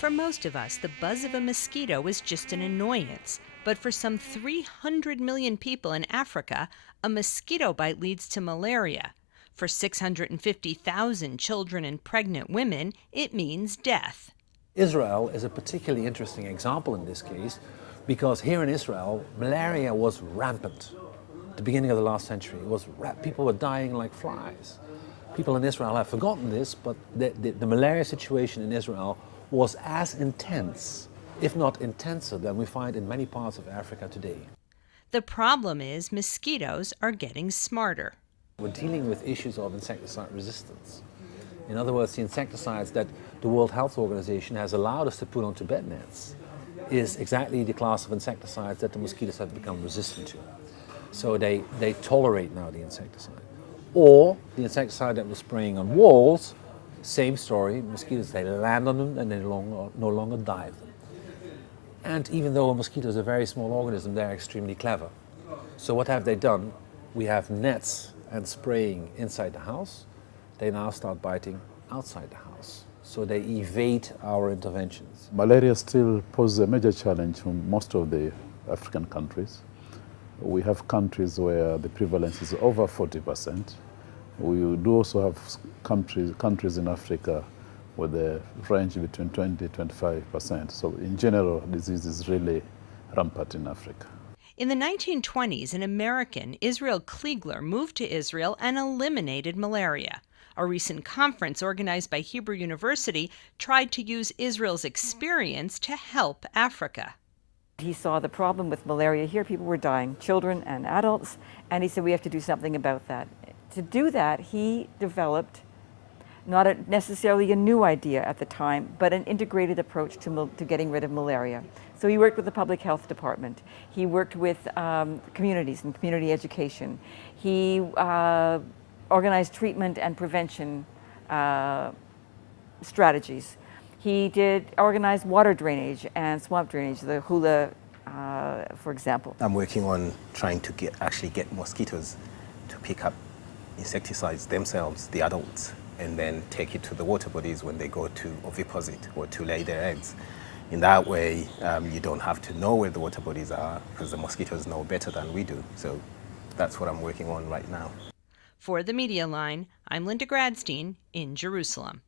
For most of us, the buzz of a mosquito is just an annoyance. But for some 300 million people in Africa, a mosquito bite leads to malaria. For 650,000 children and pregnant women, it means death. Israel is a particularly interesting example in this case because here in Israel, malaria was rampant. At the beginning of the last century, people were dying like flies. People in Israel have forgotten this, but the malaria situation in Israel was as intense, if not intenser, than we find in many parts of Africa today. The problem is mosquitoes are getting smarter. We're dealing with issues of insecticide resistance. In other words, the insecticides that the World Health Organization has allowed us to put onto bed nets is exactly the class of insecticides that the mosquitoes have become resistant to. So they tolerate now the insecticide. Or the insecticide that we're spraying on walls, same story, mosquitoes, they land on them and they no longer die of them. And even though a mosquito is a very small organism, they're extremely clever. So what have they done? We have nets and spraying inside the house. They now start biting outside the house. So they evade our interventions. Malaria still poses a major challenge for most of the African countries. We have countries where the prevalence is over 40%. We do also have countries in Africa with a range between 20–25%. So in general, disease is really rampant in Africa. In the 1920s, an American, Israel Klingler, moved to Israel and eliminated malaria. A recent conference organized by Hebrew University tried to use Israel's experience to help Africa. He saw the problem with malaria here. People were dying, children and adults, and he said we have to do something about that. To do that, he developed not necessarily a new idea at the time, but an integrated approach to getting rid of malaria. So he worked with the public health department. He worked with communities and community education. He organized treatment and prevention strategies. He did organize water drainage and swamp drainage, the hula, for example. I'm working on trying to get mosquitoes to pick up insecticides themselves, the adults, and then take it to the water bodies when they go to oviposit or to lay their eggs. In that way, you don't have to know where the water bodies are because the mosquitoes know better than we do. So that's what I'm working on right now. For the Media Line, I'm Linda Gradstein in Jerusalem.